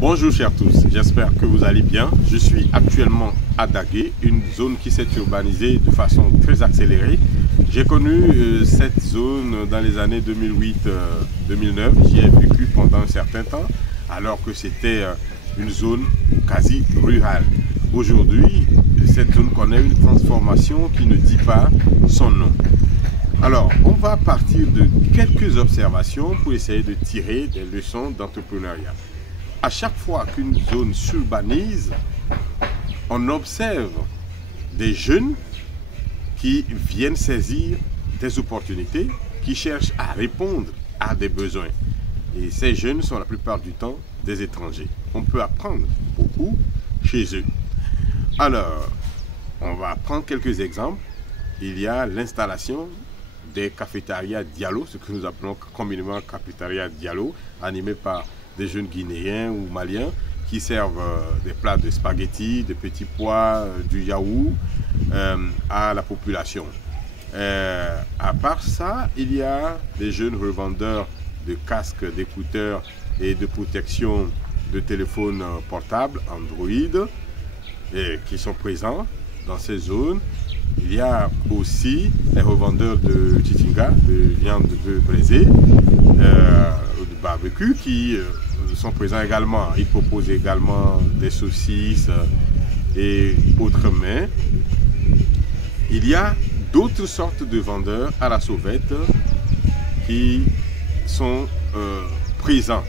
Bonjour chers tous, j'espère que vous allez bien. Je suis actuellement à Dagué, une zone qui s'est urbanisée de façon très accélérée. J'ai connu cette zone dans les années 2008-2009. J'y ai vécu pendant un certain temps, alors que c'était une zone quasi rurale. Aujourd'hui, cette zone connaît une transformation qui ne dit pas son nom. Alors, on va partir de quelques observations pour essayer de tirer des leçons d'entrepreneuriat. À chaque fois qu'une zone s'urbanise, on observe des jeunes qui viennent saisir des opportunités, qui cherchent à répondre à des besoins. Et ces jeunes sont la plupart du temps des étrangers. On peut apprendre beaucoup chez eux. Alors, on va prendre quelques exemples. Il y a l'installation des cafétérias Diallo, ce que nous appelons communément cafétéria Diallo, animés par des jeunes Guinéens ou Maliens qui servent des plats de spaghettis, de petits pois, du yaourt à la population. À part ça, il y a des jeunes revendeurs de casques, d'écouteurs et de protection de téléphones portables Android qui sont présents dans ces zones. Il y a aussi les revendeurs de chichinga, de viande de bœuf braisée, de barbecue qui sont présents également. Ils proposent également des saucisses et autres mets. Il y a d'autres sortes de vendeurs à la sauvette qui sont présents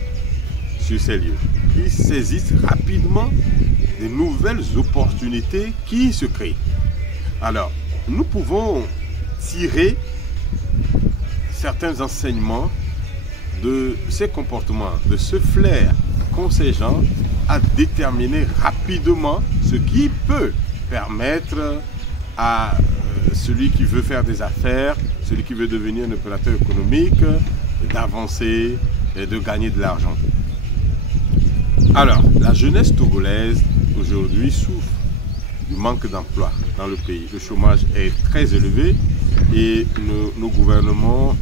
sur ces lieux, qui saisissent rapidement de nouvelles opportunités qui se créent. Alors, nous pouvons tirer certains enseignements de ces comportements, de ce flair qu'ont ces gens à déterminer rapidement ce qui peut permettre à celui qui veut faire des affaires, celui qui veut devenir un opérateur économique, d'avancer et de gagner de l'argent. Alors, la jeunesse togolaise aujourd'hui souffre du manque d'emploi dans le pays. Le chômage est très élevé et nos gouvernants,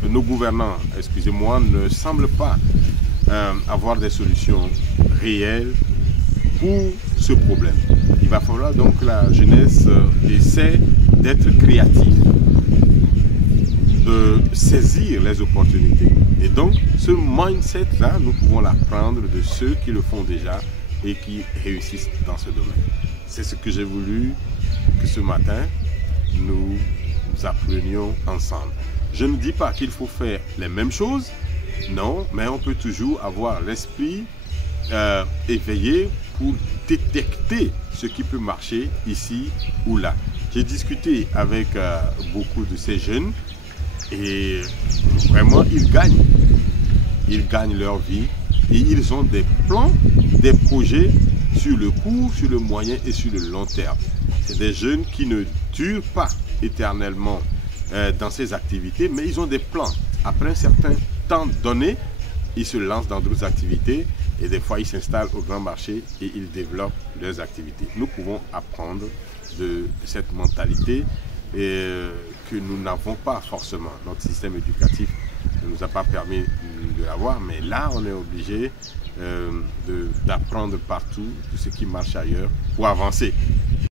ne semblent pas avoir des solutions réelles pour ce problème. Il va falloir donc que la jeunesse essaie d'être créative, de saisir les opportunités. Et donc, ce mindset-là, nous pouvons l'apprendre de ceux qui le font déjà et qui réussissent dans ce domaine. C'est ce que j'ai voulu que ce matin, nous apprenions ensemble. Je ne dis pas qu'il faut faire les mêmes choses, non, mais on peut toujours avoir l'esprit éveillé pour détecter ce qui peut marcher ici ou là. J'ai discuté avec beaucoup de ces jeunes et vraiment ils gagnent leur vie et ils ont des plans, des projets sur le court, sur le moyen et sur le long terme. C'est des jeunes qui ne durent pas éternellement dans ces activités, mais ils ont des plans. Après un certain temps donné, ils se lancent dans d'autres activités et des fois ils s'installent au grand marché et ils développent leurs activités. Nous pouvons apprendre de cette mentalité que nous n'avons pas forcément. Notre système éducatif ne nous a pas permis de l'avoir, mais là on est obligé d'apprendre partout de ce qui marche ailleurs pour avancer.